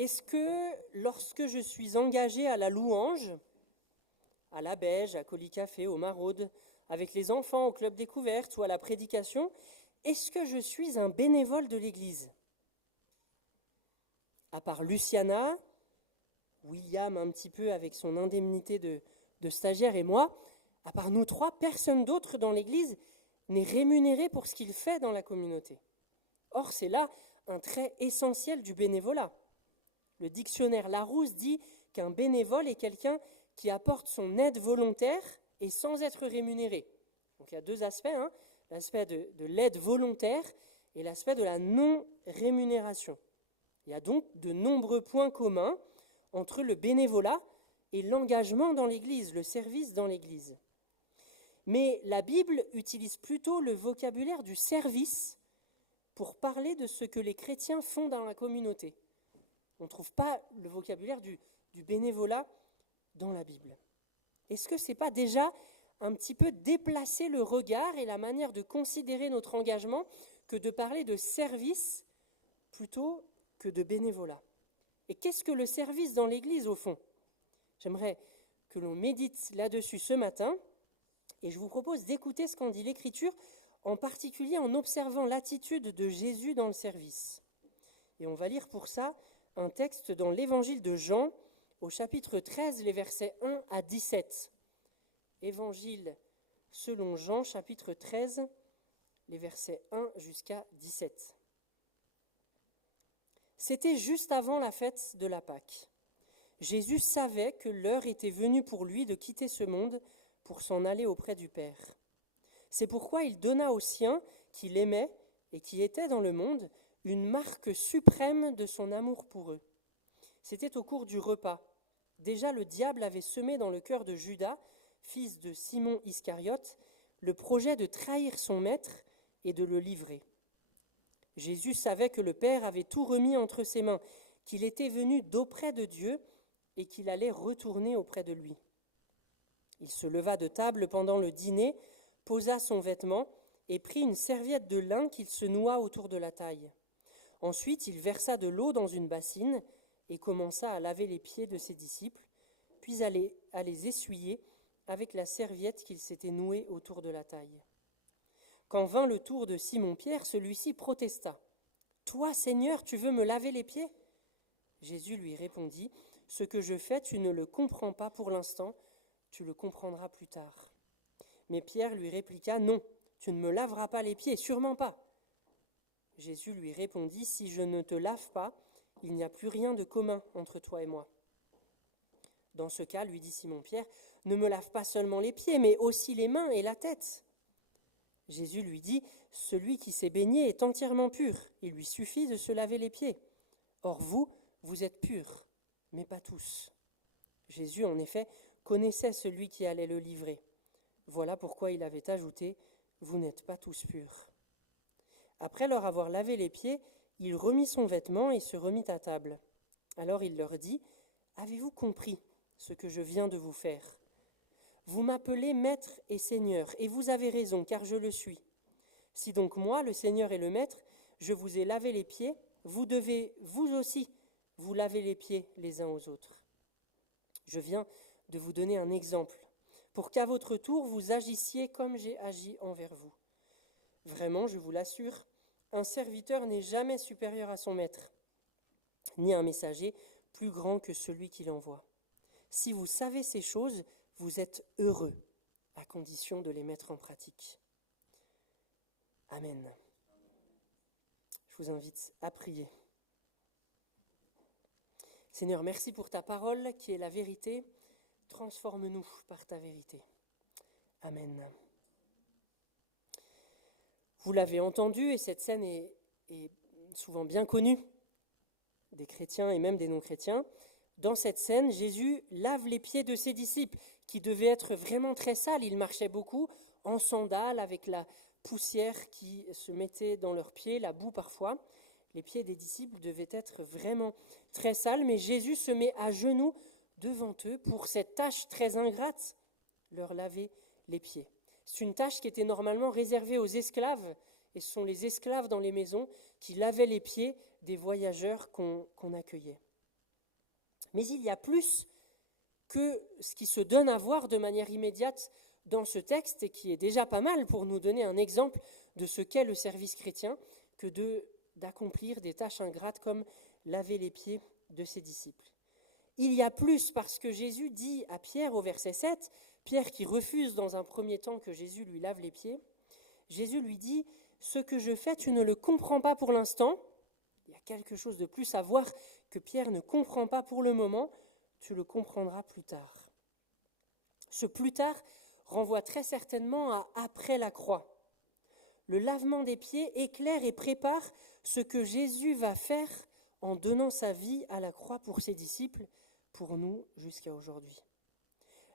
Est-ce que lorsque je suis engagé à la louange, à la Beige, à Colicafé, au Maraude, avec les enfants au club découverte ou à la prédication, est-ce que je suis un bénévole de l'Église ? À part Luciana, William un petit peu avec son indemnité de stagiaire et moi, à part nous trois, personne d'autre dans l'Église n'est rémunéré pour ce qu'il fait dans la communauté. Or, c'est là un trait essentiel du bénévolat. Le dictionnaire Larousse dit qu'un bénévole est quelqu'un qui apporte son aide volontaire et sans être rémunéré. Donc il y a deux aspects, l'aspect de l'aide volontaire et l'aspect de la non-rémunération. Il y a donc de nombreux points communs entre le bénévolat et l'engagement dans l'Église, le service dans l'Église. Mais la Bible utilise plutôt le vocabulaire du service pour parler de ce que les chrétiens font dans la communauté. On ne trouve pas le vocabulaire du bénévolat dans la Bible. Est-ce que ce n'est pas déjà un petit peu déplacer le regard et la manière de considérer notre engagement que de parler de service plutôt que de bénévolat ? Et qu'est-ce que le service dans l'Église au fond ? J'aimerais que l'on médite là-dessus ce matin et je vous propose d'écouter ce qu'en dit l'Écriture, en particulier en observant l'attitude de Jésus dans le service. Et on va lire pour ça un texte dans l'Évangile de Jean, au chapitre 13, les versets 1 à 17. Évangile selon Jean, chapitre 13, les versets 1 jusqu'à 17. C'était juste avant la fête de la Pâque. Jésus savait que l'heure était venue pour lui de quitter ce monde pour s'en aller auprès du Père. C'est pourquoi il donna aux siens qu'il aimait et qui étaient dans le monde une marque suprême de son amour pour eux. C'était au cours du repas. Déjà le diable avait semé dans le cœur de Judas, fils de Simon Iscariote, le projet de trahir son maître et de le livrer. Jésus savait que le Père avait tout remis entre ses mains, qu'il était venu d'auprès de Dieu et qu'il allait retourner auprès de lui. Il se leva de table pendant le dîner, posa son vêtement et prit une serviette de lin qu'il se noua autour de la taille. Ensuite, il versa de l'eau dans une bassine et commença à laver les pieds de ses disciples, puis à les essuyer avec la serviette qu'il s'était nouée autour de la taille. Quand vint le tour de Simon-Pierre, celui-ci protesta. « Toi, Seigneur, tu veux me laver les pieds ?» Jésus lui répondit, « Ce que je fais, tu ne le comprends pas pour l'instant, tu le comprendras plus tard. » Mais Pierre lui répliqua, « Non, tu ne me laveras pas les pieds, sûrement pas. » Jésus lui répondit, « Si je ne te lave pas, il n'y a plus rien de commun entre toi et moi. » Dans ce cas, lui dit Simon-Pierre, « Ne me lave pas seulement les pieds, mais aussi les mains et la tête. » Jésus lui dit, « Celui qui s'est baigné est entièrement pur, il lui suffit de se laver les pieds. Or vous êtes purs, mais pas tous. » Jésus, en effet, connaissait celui qui allait le livrer. Voilà pourquoi il avait ajouté, « Vous n'êtes pas tous purs. » Après leur avoir lavé les pieds, il remit son vêtement et se remit à table. Alors il leur dit, « Avez-vous compris ce que je viens de vous faire ? Vous m'appelez Maître et Seigneur, et vous avez raison, car je le suis. Si donc moi, le Seigneur et le Maître, je vous ai lavé les pieds, vous devez, vous aussi, vous laver les pieds les uns aux autres. Je viens de vous donner un exemple, pour qu'à votre tour, vous agissiez comme j'ai agi envers vous. Vraiment, je vous l'assure, un serviteur n'est jamais supérieur à son maître, ni un messager plus grand que celui qui l'envoie. Si vous savez ces choses, vous êtes heureux, à condition de les mettre en pratique. » Amen. Je vous invite à prier. Seigneur, merci pour ta parole qui est la vérité. Transforme-nous par ta vérité. Amen. Vous l'avez entendu, et cette scène est souvent bien connue des chrétiens et même des non-chrétiens. Dans cette scène, Jésus lave les pieds de ses disciples, qui devaient être vraiment très sales. Ils marchaient beaucoup en sandales, avec la poussière qui se mettait dans leurs pieds, la boue parfois. Les pieds des disciples devaient être vraiment très sales, mais Jésus se met à genoux devant eux pour cette tâche très ingrate, leur laver les pieds. C'est une tâche qui était normalement réservée aux esclaves, et ce sont les esclaves dans les maisons qui lavaient les pieds des voyageurs qu'on accueillait. Mais il y a plus que ce qui se donne à voir de manière immédiate dans ce texte, et qui est déjà pas mal pour nous donner un exemple de ce qu'est le service chrétien, que d'accomplir des tâches ingrates comme laver les pieds de ses disciples. Il y a plus parce que Jésus dit à Pierre au verset 7, Pierre qui refuse dans un premier temps que Jésus lui lave les pieds, Jésus lui dit « Ce que je fais, tu ne le comprends pas pour l'instant. » Il y a quelque chose de plus à voir que Pierre ne comprend pas pour le moment, tu le comprendras plus tard. Ce plus tard renvoie très certainement à après la croix. Le lavement des pieds éclaire et prépare ce que Jésus va faire en donnant sa vie à la croix pour ses disciples, pour nous jusqu'à aujourd'hui.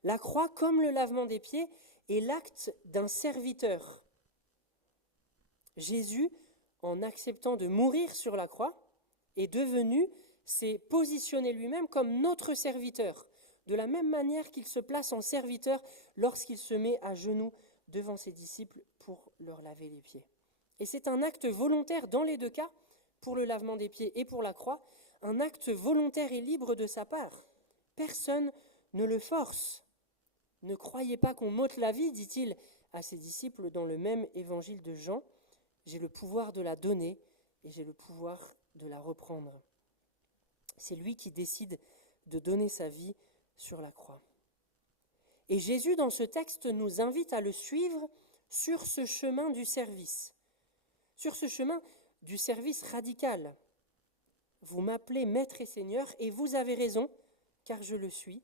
La croix, comme le lavement des pieds, est l'acte d'un serviteur. Jésus, en acceptant de mourir sur la croix, est devenu, s'est positionné lui-même comme notre serviteur, de la même manière qu'il se place en serviteur lorsqu'il se met à genoux devant ses disciples pour leur laver les pieds. Et c'est un acte volontaire dans les deux cas, pour le lavement des pieds et pour la croix, un acte volontaire et libre de sa part. Personne ne le force. Ne croyez pas qu'on m'ôte la vie, dit-il à ses disciples dans le même évangile de Jean. J'ai le pouvoir de la donner et j'ai le pouvoir de la reprendre. C'est lui qui décide de donner sa vie sur la croix. Et Jésus, dans ce texte, nous invite à le suivre sur ce chemin du service, sur ce chemin du service radical. Vous m'appelez Maître et Seigneur, et vous avez raison, car je le suis.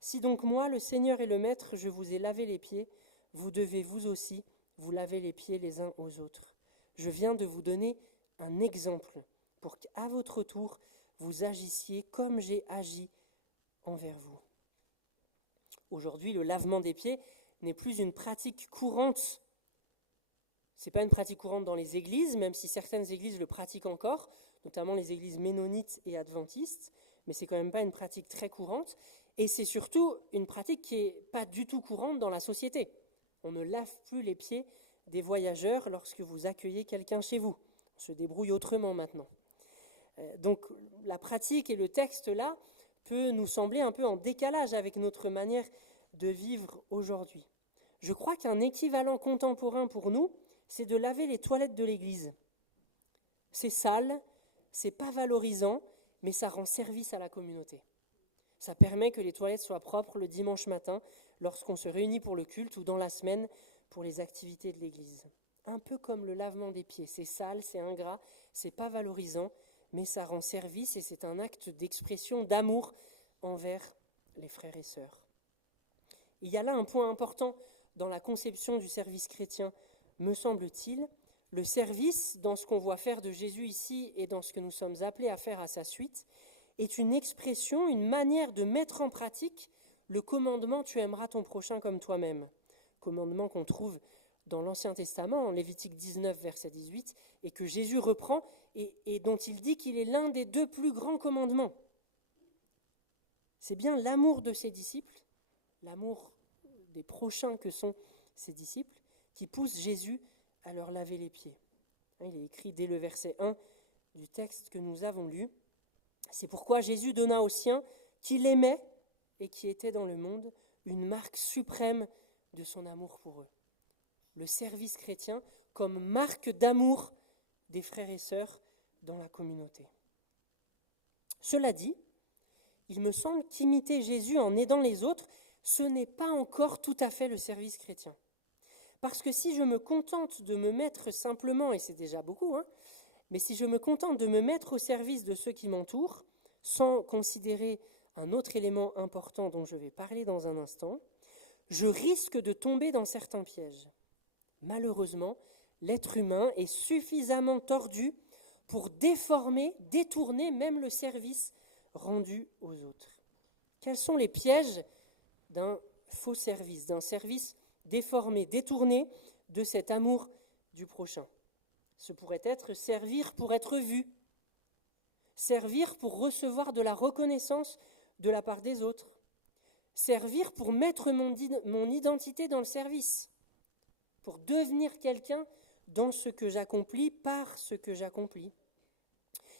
Si donc moi, le Seigneur et le Maître, je vous ai lavé les pieds, vous devez vous aussi vous laver les pieds les uns aux autres. Je viens de vous donner un exemple pour qu'à votre tour, vous agissiez comme j'ai agi envers vous. Aujourd'hui, le lavement des pieds n'est plus une pratique courante. Ce n'est pas une pratique courante dans les églises, même si certaines églises le pratiquent encore, notamment les églises ménonites et adventistes, mais c'est quand même pas une pratique très courante. Et c'est surtout une pratique qui n'est pas du tout courante dans la société. On ne lave plus les pieds des voyageurs lorsque vous accueillez quelqu'un chez vous. On se débrouille autrement maintenant. Donc la pratique et le texte là peut nous sembler un peu en décalage avec notre manière de vivre aujourd'hui. Je crois qu'un équivalent contemporain pour nous, c'est de laver les toilettes de l'église. C'est sale, c'est pas valorisant, mais ça rend service à la communauté. Ça permet que les toilettes soient propres le dimanche matin, lorsqu'on se réunit pour le culte ou dans la semaine pour les activités de l'église. Un peu comme le lavement des pieds, c'est sale, c'est ingrat, c'est pas valorisant, mais ça rend service et c'est un acte d'expression d'amour envers les frères et sœurs. Il y a là un point important dans la conception du service chrétien, me semble-t-il. Le service, dans ce qu'on voit faire de Jésus ici et dans ce que nous sommes appelés à faire à sa suite, est une expression, une manière de mettre en pratique le commandement « Tu aimeras ton prochain comme toi-même », commandement qu'on trouve dans l'Ancien Testament, en Lévitique 19, verset 18, et que Jésus reprend et dont il dit qu'il est l'un des deux plus grands commandements. C'est bien l'amour de ses disciples, l'amour des prochains que sont ses disciples, qui pousse Jésus à leur laver les pieds. Il est écrit dès le verset 1 du texte que nous avons lu. C'est pourquoi Jésus donna aux siens qu'il aimait et qui étaient dans le monde une marque suprême de son amour pour eux. Le service chrétien comme marque d'amour des frères et sœurs dans la communauté. Cela dit, il me semble qu'imiter Jésus en aidant les autres, ce n'est pas encore tout à fait le service chrétien. Parce que si je me contente de me mettre simplement, et c'est déjà beaucoup, mais si je me contente de me mettre au service de ceux qui m'entourent, sans considérer un autre élément important dont je vais parler dans un instant, je risque de tomber dans certains pièges. Malheureusement, l'être humain est suffisamment tordu pour déformer, détourner même le service rendu aux autres. Quels sont les pièges d'un faux service, d'un service déformé, détourné de cet amour du prochain? Ce pourrait être servir pour être vu, servir pour recevoir de la reconnaissance de la part des autres, servir pour mettre mon identité dans le service, pour devenir quelqu'un dans ce que j'accomplis par ce que j'accomplis,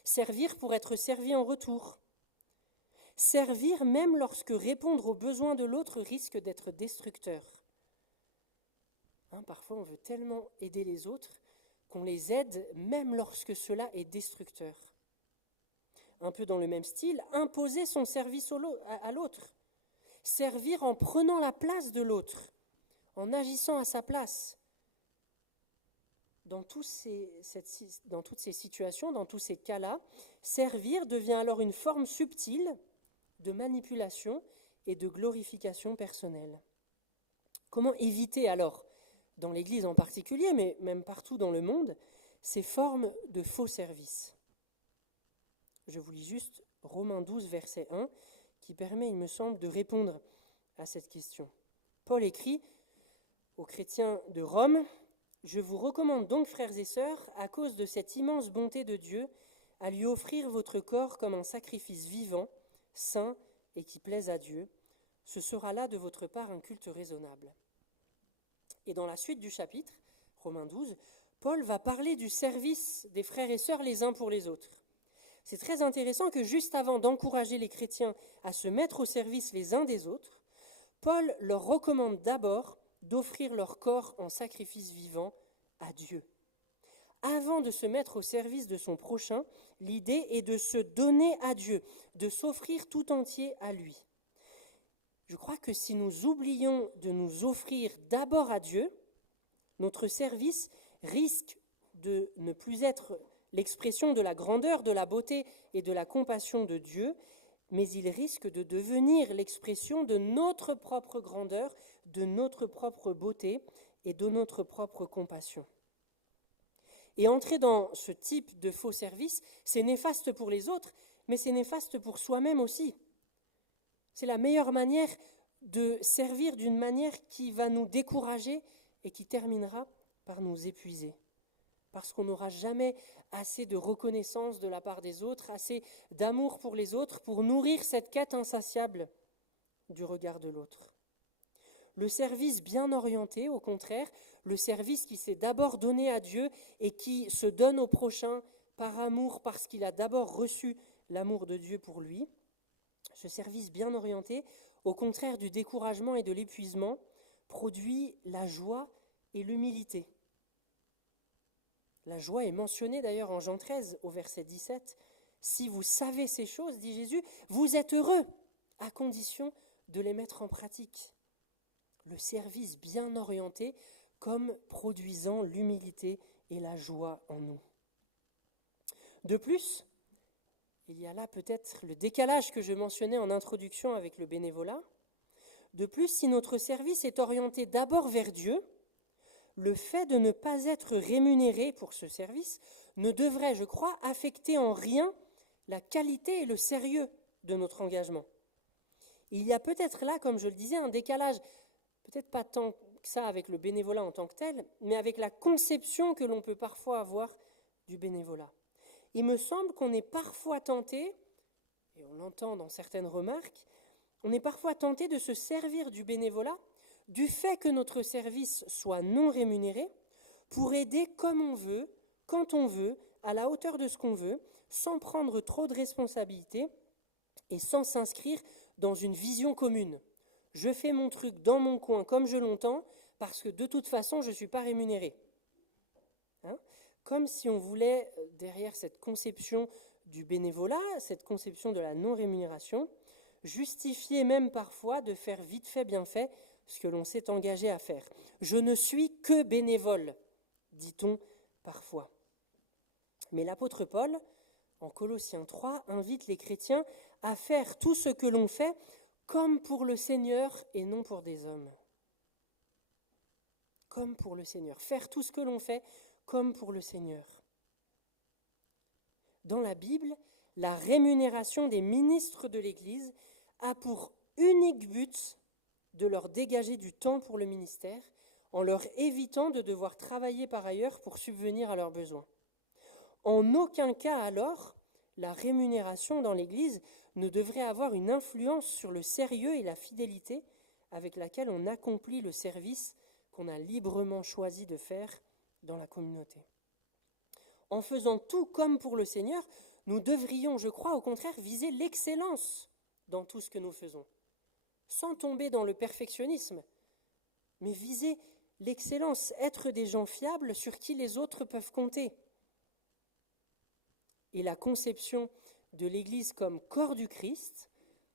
servir pour être servi en retour. Servir même lorsque répondre aux besoins de l'autre risque d'être destructeur. Parfois on veut tellement aider les autres qu'on les aide même lorsque cela est destructeur. Un peu dans le même style, imposer son service à l'autre. Servir en prenant la place de l'autre, en agissant à sa place. Dans toutes ces situations, dans tous ces cas-là, servir devient alors une forme subtile de manipulation et de glorification personnelle. Comment éviter alors, dans l'Église en particulier, mais même partout dans le monde, ces formes de faux service? Je vous lis juste Romains 12, verset 1, qui permet, il me semble, de répondre à cette question. Paul écrit aux chrétiens de Rome: « Je vous recommande donc, frères et sœurs, à cause de cette immense bonté de Dieu, à lui offrir votre corps comme un sacrifice vivant, saint et qui plaise à Dieu. Ce sera là de votre part un culte raisonnable. » Et dans la suite du chapitre, Romains 12, Paul va parler du service des frères et sœurs les uns pour les autres. C'est très intéressant que juste avant d'encourager les chrétiens à se mettre au service les uns des autres, Paul leur recommande d'abord d'offrir leur corps en sacrifice vivant à Dieu. Avant de se mettre au service de son prochain, l'idée est de se donner à Dieu, de s'offrir tout entier à lui. Je crois que si nous oublions de nous offrir d'abord à Dieu, notre service risque de ne plus être l'expression de la grandeur, de la beauté et de la compassion de Dieu, mais il risque de devenir l'expression de notre propre grandeur, de notre propre beauté et de notre propre compassion. Et entrer dans ce type de faux service, c'est néfaste pour les autres, mais c'est néfaste pour soi-même aussi. C'est la meilleure manière de servir d'une manière qui va nous décourager et qui terminera par nous épuiser. Parce qu'on n'aura jamais assez de reconnaissance de la part des autres, assez d'amour pour les autres pour nourrir cette quête insatiable du regard de l'autre. Le service bien orienté, au contraire, le service qui s'est d'abord donné à Dieu et qui se donne au prochain par amour parce qu'il a d'abord reçu l'amour de Dieu pour lui, ce service bien orienté, au contraire du découragement et de l'épuisement, produit la joie et l'humilité. La joie est mentionnée d'ailleurs en Jean 13 au verset 17. « Si vous savez ces choses, dit Jésus, vous êtes heureux, à condition de les mettre en pratique. » Le service bien orienté comme produisant l'humilité et la joie en nous. De plus, il y a là peut-être le décalage que je mentionnais en introduction avec le bénévolat. De plus, si notre service est orienté d'abord vers Dieu, le fait de ne pas être rémunéré pour ce service ne devrait, je crois, affecter en rien la qualité et le sérieux de notre engagement. Il y a peut-être là, comme je le disais, un décalage, peut-être pas tant que ça avec le bénévolat en tant que tel, mais avec la conception que l'on peut parfois avoir du bénévolat. Il me semble qu'on est parfois tenté, et on l'entend dans certaines remarques, on est parfois tenté de se servir du bénévolat, du fait que notre service soit non rémunéré, pour aider comme on veut, quand on veut, à la hauteur de ce qu'on veut, sans prendre trop de responsabilités et sans s'inscrire dans une vision commune. Je fais mon truc dans mon coin comme je l'entends, parce que de toute façon, je ne suis pas rémunéré. Comme si on voulait, derrière cette conception du bénévolat, cette conception de la non-rémunération, justifier même parfois de faire vite fait, bien fait, ce que l'on s'est engagé à faire. Je ne suis que bénévole, dit-on parfois. Mais l'apôtre Paul, en Colossiens 3, invite les chrétiens à faire tout ce que l'on fait comme pour le Seigneur et non pour des hommes. Comme pour le Seigneur. Faire tout ce que l'on fait comme pour le Seigneur. Dans la Bible, la rémunération des ministres de l'Église a pour unique but de leur dégager du temps pour le ministère, en leur évitant de devoir travailler par ailleurs pour subvenir à leurs besoins. En aucun cas alors, la rémunération dans l'Église ne devrait avoir une influence sur le sérieux et la fidélité avec laquelle on accomplit le service qu'on a librement choisi de faire dans la communauté. En faisant tout comme pour le Seigneur, nous devrions, je crois, au contraire, viser l'excellence dans tout ce que nous faisons, sans tomber dans le perfectionnisme, mais viser l'excellence, être des gens fiables sur qui les autres peuvent compter. Et la conception de l'Église comme corps du Christ,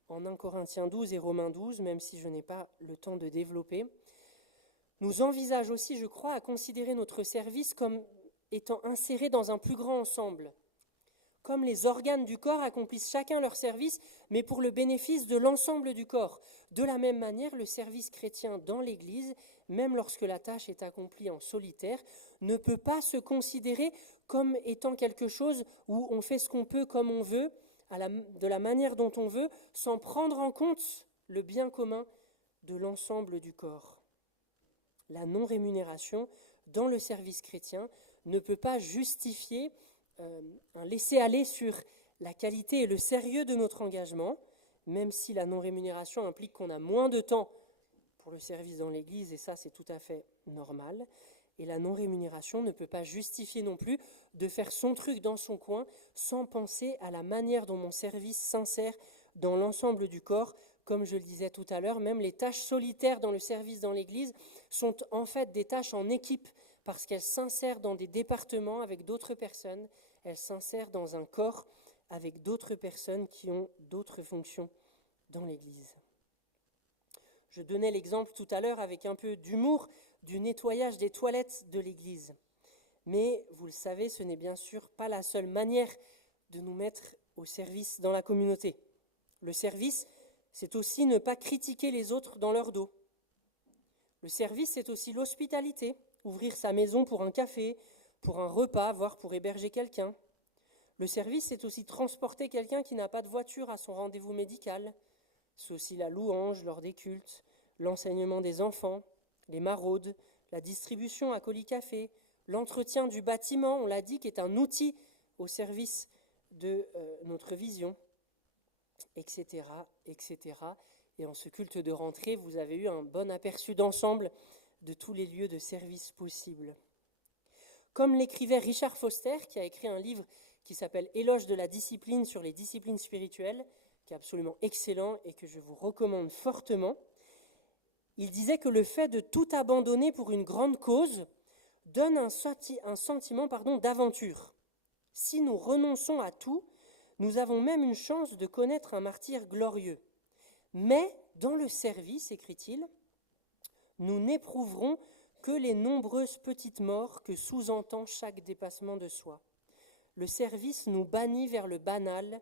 en 1 Corinthiens 12 et Romains 12, même si je n'ai pas le temps de développer, nous envisage aussi, je crois, à considérer notre service comme étant inséré dans un plus grand ensemble. Comme les organes du corps accomplissent chacun leur service, mais pour le bénéfice de l'ensemble du corps. De la même manière, le service chrétien dans l'Église, même lorsque la tâche est accomplie en solitaire, ne peut pas se considérer comme étant quelque chose où on fait ce qu'on peut comme on veut, de la manière dont on veut, sans prendre en compte le bien commun de l'ensemble du corps. La non-rémunération dans le service chrétien ne peut pas justifier un laisser-aller sur la qualité et le sérieux de notre engagement, même si la non-rémunération implique qu'on a moins de temps pour le service dans l'Église, et ça c'est tout à fait normal. Et la non-rémunération ne peut pas justifier non plus de faire son truc dans son coin sans penser à la manière dont mon service s'insère dans l'ensemble du corps. Comme je le disais tout à l'heure, même les tâches solitaires dans le service dans l'Église sont en fait des tâches en équipe parce qu'elles s'insèrent dans des départements avec d'autres personnes, elles s'insèrent dans un corps avec d'autres personnes qui ont d'autres fonctions dans l'Église. Je donnais l'exemple tout à l'heure avec un peu d'humour du nettoyage des toilettes de l'Église. Mais vous le savez, ce n'est bien sûr pas la seule manière de nous mettre au service dans la communauté. Le service, c'est aussi ne pas critiquer les autres dans leur dos. Le service, c'est aussi l'hospitalité, ouvrir sa maison pour un café, pour un repas, voire pour héberger quelqu'un. Le service, c'est aussi transporter quelqu'un qui n'a pas de voiture à son rendez-vous médical. C'est aussi la louange lors des cultes, l'enseignement des enfants, les maraudes, la distribution à colis café, l'entretien du bâtiment, on l'a dit, qui est un outil au service de notre vision, etc., etc. Et en ce culte de rentrée, vous avez eu un bon aperçu d'ensemble de tous les lieux de service possibles. Comme l'écrivait Richard Foster, qui a écrit un livre qui s'appelle « Éloge de la discipline sur les disciplines spirituelles », qui est absolument excellent et que je vous recommande fortement, il disait que le fait de tout abandonner pour une grande cause donne un sentiment d'aventure. Si nous renonçons à tout, nous avons même une chance de connaître un martyre glorieux. Mais dans le service, écrit-il, nous n'éprouverons que les nombreuses petites morts que sous-entend chaque dépassement de soi. Le service nous bannit vers le banal,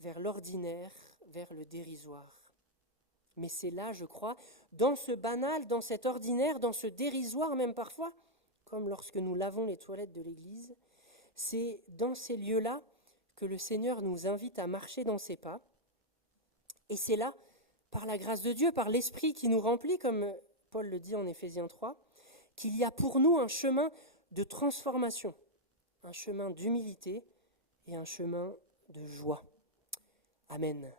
vers l'ordinaire, vers le dérisoire. Mais c'est là, je crois, dans ce banal, dans cet ordinaire, dans ce dérisoire même parfois, comme lorsque nous lavons les toilettes de l'Église, c'est dans ces lieux-là que le Seigneur nous invite à marcher dans ses pas. Et c'est là, par la grâce de Dieu, par l'Esprit qui nous remplit, comme Paul le dit en Éphésiens 3, qu'il y a pour nous un chemin de transformation, un chemin d'humilité et un chemin de joie. Amen.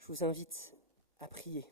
Je vous invite à prier.